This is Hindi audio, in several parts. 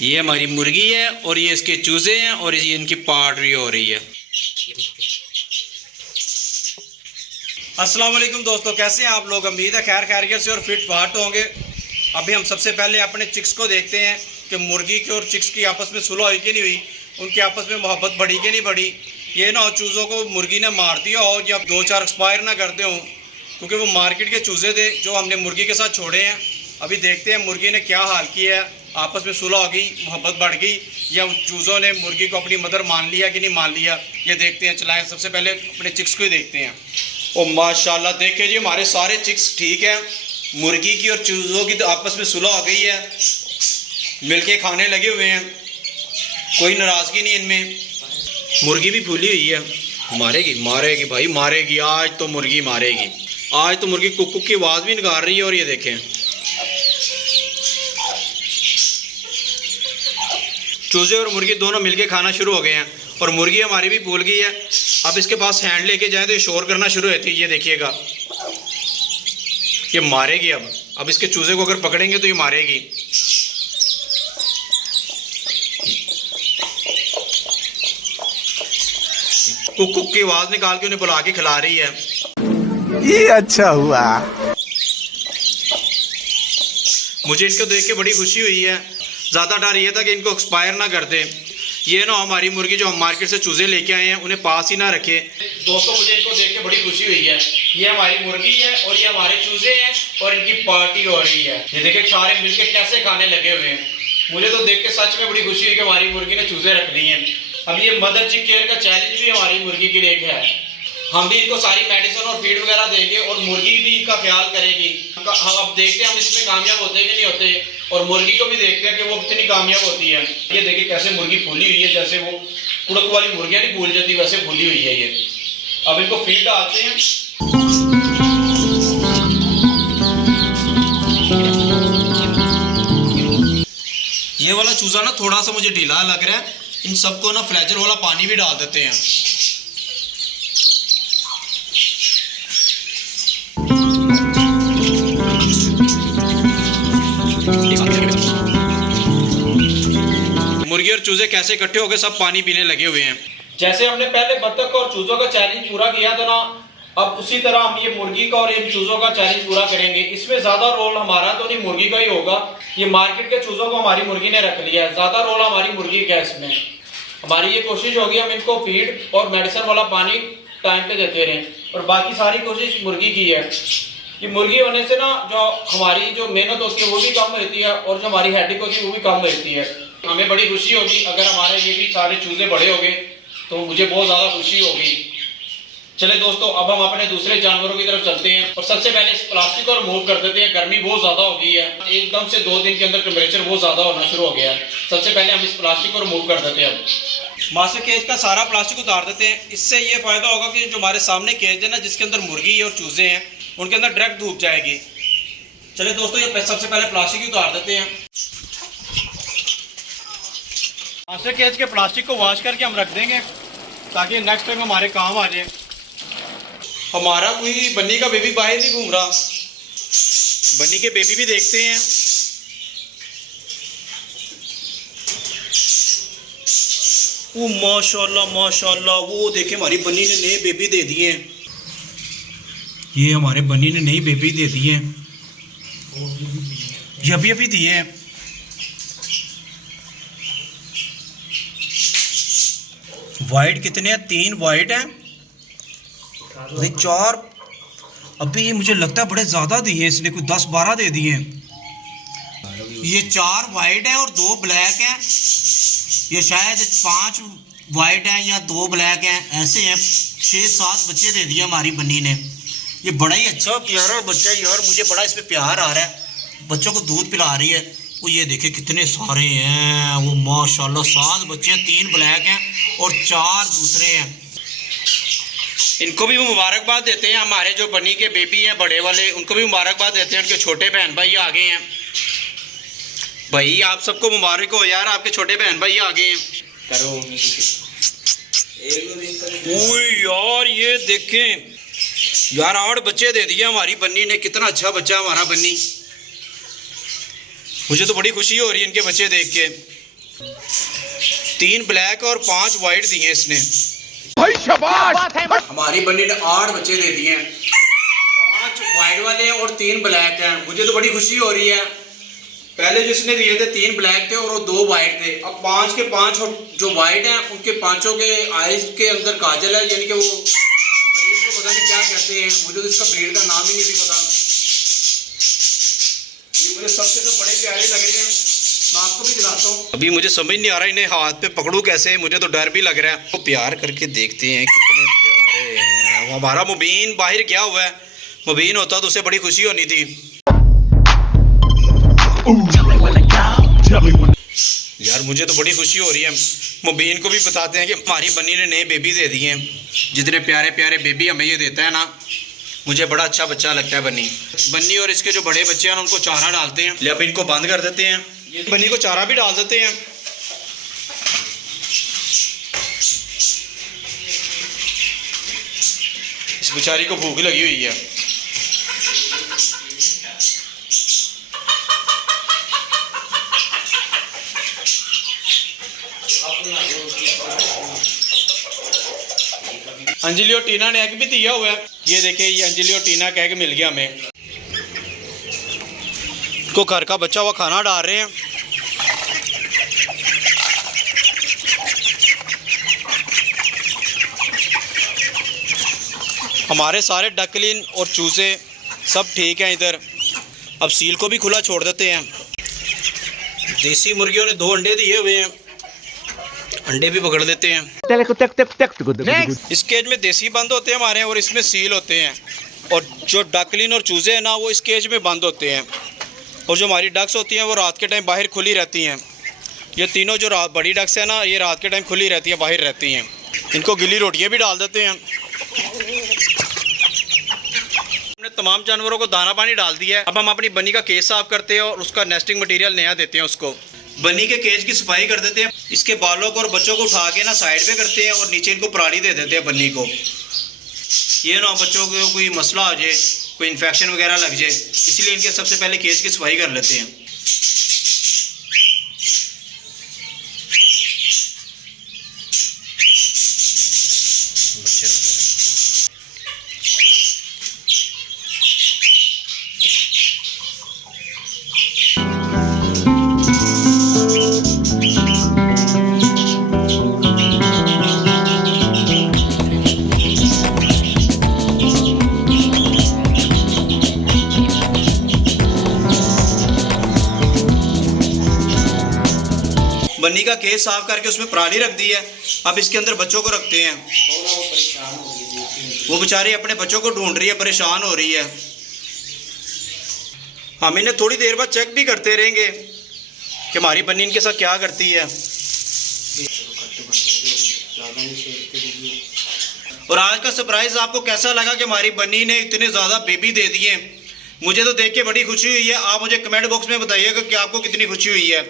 ये हमारी मुर्गी है और ये इसके चूजे हैं और ये इनकी पार्टी हो रही है। अस्सलाम वालेकुम दोस्तों, कैसे हैं आप लोग? उम्मीद है खैर खैरियत से और फिट फाट होंगे। अभी हम सबसे पहले अपने चिक्स को देखते हैं कि मुर्गी की और चिक्स की आपस में सुलह हुई कि नहीं हुई, उनकी आपस में मोहब्बत बढ़ी कि नहीं बढ़ी। ये ना चूज़ों को मुर्गी ने मार दिया हो या 2-4 एक्सपायर ना करते हों, क्योंकि वो मार्केट के चूज़े थे जो हमने मुर्गी के साथ छोड़े हैं। अभी देखते हैं मुर्गी ने क्या हाल किया है, आपस में सुलह हो गई, मोहब्बत बढ़ गई या चूज़ों ने मुर्गी को अपनी मदर मान लिया कि नहीं मान लिया, ये देखते हैं। चलाएं सबसे पहले अपने चिक्स को ही देखते हैं। ओ माशाल्लाह, देखिए जी हमारे सारे चिक्स ठीक है। मुर्गी की और चूज़ों की तो आपस में सुलह हो गई है, मिलके खाने लगे हुए हैं, कोई नाराज़गी नहीं इनमें। मुर्गी भी फूली हुई है, मारेगी मारेगी भाई मारेगी, आज तो मुर्गी मारेगी। आज तो मुर्गी कुक कुक की आवाज़ भी निकाल रही है। और ये देखें चूजे और मुर्गी दोनों मिलके खाना शुरू हो गए हैं और मुर्गी हमारी भी भूल गई है। अब इसके पास हैंड लेके जाए तो ये शोर करना शुरू होती है। ये देखिएगा, ये मारेगी। अब इसके चूजे को अगर पकड़ेंगे तो ये मारेगी। कुक कुक की आवाज़ निकाल के उन्हें बुला के खिला रही है। ये अच्छा हुआ। मुझे इनको देख के बड़ी खुशी हुई है। ज़्यादा डर ये था कि इनको एक्सपायर ना कर दे। ये ना हमारी मुर्गी जो हम मार्केट से चूज़े लेके आए हैं उन्हें पास ही ना रखे। दोस्तों मुझे इनको देख के बड़ी खुशी हुई है। ये हमारी मुर्गी है और ये हमारे चूज़े हैं और इनकी पार्टी हो रही है। ये देखिए सारे मिलके कैसे खाने लगे हुए हैं। मुझे तो देख के सच में बड़ी खुशी हुई कि हमारी मुर्गी ने चूज़े रख लिए हैं। अब ये मदर चिक केयर का चैलेंज भी हमारी मुर्गी के लिए है। हम भी इनको सारी मेडिसिन और फीड वगैरह देंगे और मुर्गी भी इनका ख्याल करेगी। हम अब देखते हैं हम इसमें कामयाब होते हैं कि नहीं होते, और मुर्गी को भी देखते हैं कि वो कितनी कामयाब होती है। ये देखिए कैसे मुर्गी फूली हुई है, जैसे वो कुड़क वाली मुर्गियाँ नहीं फूल जाती वैसे फूली हुई है ये। अब इनको फीड डालते हैं। ये वाला चूजा ना थोड़ा सा मुझे ढीला लग रहा है। इन सबको ना फ्लेजर वाला पानी भी डाल देते हैं। मुर्गी और चूजे कैसे इकट्ठे हो गए, सब पानी पीने लगे हुए हैं। जैसे हमने पहले बत्तख और चूजों का चैलेंज पूरा किया था ना, अब उसी तरह हम ये मुर्गी का और इन चूजों का चैलेंज पूरा करेंगे। इसमें ज्यादा रोल हमारा तो नहीं, मुर्गी का ही होगा। ये मार्केट के चूजों को हमारी मुर्गी ने रख लिया है, ज्यादा रोल हमारी मुर्गी का इसमें। हमारी ये कोशिश होगी हम इनको फीड और मेडिसिन वाला पानी टाइम पे देते रहें, और बाकी सारी कोशिश मुर्गी की है। ये मुर्गी होने से ना जो हमारी जो मेहनत होती है वो भी कम रहती है और जो हमारी हेडेक होती है वो भी कम रहती है। हमें बड़ी खुशी होगी अगर हमारे ये भी सारे चूजे बड़े हो गए, तो मुझे बहुत ज़्यादा खुशी होगी। चले दोस्तों, अब हम अपने दूसरे जानवरों की तरफ चलते हैं और सबसे पहले इस प्लास्टिक को रिमूव कर देते हैं। गर्मी बहुत ज़्यादा हो गई है, एकदम से 2 दिन के अंदर टेम्परेचर बहुत ज़्यादा होना शुरू हो गया है। सबसे पहले हम इस प्लास्टिक को रिमूव कर देते हैं। मास्टर केज का सारा प्लास्टिक उतार देते हैं। इससे ये फ़ायदा होगा कि जो हमारे सामने केज है ना, जिसके अंदर मुर्गी और चूजे हैं, उनके अंदर डायरेक्ट धूप जाएगी। चले दोस्तों, ये सबसे पहले प्लास्टिक ही उतार देते हैं। मास्टर केज के प्लास्टिक को वॉश करके हम रख देंगे ताकि नेक्स्ट टाइम हमारे काम आ जाए। हमारा कोई बन्नी का बेबी बाहर नहीं घूम रहा, बन्नी के बेबी भी देखते हैं। ओ माशाल्लाह माशाल्लाह, वो देखे हमारी बन्नी ने नए बेबी दे दिए हैं। ये हमारे बन्नी ने नई बेबी दे दी है, ये अभी अभी दिए हैं। वाइट कितने हैं? 3 वाइट हैं, नहीं 4। अभी ये मुझे लगता है बड़े ज़्यादा दिए हैं इसने, कोई 10-12 दे दिए हैं। ये 4 वाइट हैं और 2 ब्लैक हैं। ये शायद 5 वाइट हैं या 2 ब्लैक हैं, ऐसे हैं। 6-7 बच्चे दे दिए हमारी बन्नी ने। ये बड़ा ही अच्छा और प्यारा बच्चा है यार, मुझे बड़ा इस पर प्यार आ रहा है। बच्चों को दूध पिला रही है। वो ये देखे कितने सारे हैं, वो माशाल्लाह 7 बच्चे हैं, 3 ब्लैक हैं और 4 दूसरे हैं। इनको भी मुबारकबाद देते हैं। हमारे जो बनी के बेबी हैं बड़े वाले, उनको भी मुबारकबाद देते हैं। उनके छोटे बहन भाई आ गए हैं। भाई आप सबको मुबारक हो यार, आपके छोटे बहन भाई आ गए हैं। करो यार, ये देखें यार, 8 बच्चे दे दिए हमारी बन्नी ने। कितना अच्छा बच्चा हमारा बन्नी। मुझे तो बड़ी खुशी हो रही है इनके बच्चे देख के। 3 ब्लैक और 5 वाइट दिए इसने। भाई शाबाश। हमारी बन्नी ने 8 बच्चे दे दिए हैं, 5 वाइट वाले हैं और 3 ब्लैक हैं। मुझे तो बड़ी खुशी हो रही है। पहले जिसने दिए थे 3 ब्लैक थे और वो 2 वाइट थे। अब 5 के 5 जो वाइट हैं उनके पांचों के आईज के अंदर काजल है, यानी कि वो ब्रीड को पता नहीं क्या कहते हैं, मुझे तो इसका ब्रीड का नाम ही नहीं पता। ये मुझे सबसे तो बड़े प्यारे लग रहे हैं, मैं आपको भी दिखाता हूँ। अभी मुझे समझ नहीं आ रहा इन्हें हाथ पे पकड़ूं कैसे, मुझे तो डर भी लग रहा है। तो प्यार करके देखते हैं कितने प्यारे हैं। हमारा मुबीन बाहर गया हुआ है, मुबीन होता तो उसे बड़ी खुशी होनी थी। यार मुझे तो बड़ी खुशी हो रही है। मुबीन को भी बताते हैं कि हमारी बन्नी ने नए बेबी दे दिए हैं। जितने प्यारे प्यारे बेबी हमें ये देता है ना, मुझे बड़ा अच्छा बच्चा लगता है बन्नी और इसके जो बड़े बच्चे हैं उनको चारा डालते हैं। ले अब इनको बंद कर देते हैं, बन्नी को चारा भी डाल देते हैं। इस बेचारी को भूख लगी हुई है। अंजलि और टीना ने एग भी दिया हुआ है। ये देखिए, ये अंजलि और टीना का एग मिल गया हमें। को घर का बचा हुआ खाना डाल रहे हैं। हमारे सारे डकलिन और चूजे सब ठीक हैं इधर। अब सील को भी खुला छोड़ देते हैं। देसी मुर्गियों ने 2 अंडे दिए हुए हैं, अंडे भी पकड़ लेते हैं। इस केज में देसी बंद होते हैं हमारे, और इसमें सील होते हैं। और जो डकलिन और चूजे हैं ना, वो इस केज में बंद होते हैं। और जो हमारी डक्स होती हैं वो रात के टाइम बाहर खुली रहती हैं। ये तीनों जो बड़ी डक्स है ना, ये रात के टाइम खुली रहती है, बाहर रहती हैं। इनको गिली रोटियाँ भी डाल देते हैं। हमने तमाम जानवरों को दाना पानी डाल दिया है। अब हम अपनी बन्नी का केज साफ करते हैं और उसका नेस्टिंग मटेरियल नया देते हैं उसको। बन्नी के केज की सफाई कर देते हैं। इसके बालों को और बच्चों को उठा के ना साइड पे करते हैं और नीचे इनको पराली दे देते हैं बन्नी को। ये ना बच्चों को कोई मसला हो जाए, कोई इन्फेक्शन वगैरह लग जाए, इसलिए इनके सबसे पहले केज की सफाई कर लेते हैं। बन्नी का केस साफ करके उसमें पराली रख दी है। अब इसके अंदर बच्चों को रखते हैं। वो बेचारी अपने बच्चों को ढूंढ रही है, परेशान हो रही है। हम इन्हें थोड़ी देर बाद चेक भी करते रहेंगे कि हमारी बन्नी इनके साथ क्या करती है। और आज का सरप्राइज आपको कैसा लगा कि हमारी बन्नी ने इतने ज़्यादा बेबी दे दिए? मुझे तो देख के बड़ी खुशी हुई है। आप मुझे कमेंट बॉक्स में बताइएगा कि आपको कितनी खुशी हुई है।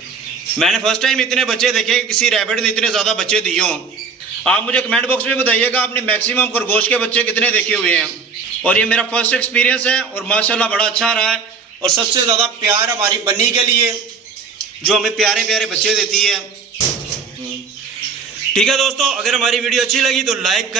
मैंने फर्स्ट टाइम इतने बच्चे देखे, किसी रैबिट ने इतने ज़्यादा बच्चे दिए हों। आप मुझे कमेंट बॉक्स में बताइएगा आपने मैक्सिमम खरगोश के बच्चे कितने देखे हुए हैं। और ये मेरा फर्स्ट एक्सपीरियंस है और माशाल्लाह बड़ा अच्छा रहा है। और सबसे ज़्यादा प्यार हमारी बन्नी के लिए, जो हमें प्यारे प्यारे बच्चे देती है। ठीक है दोस्तों, अगर हमारी वीडियो अच्छी लगी तो लाइक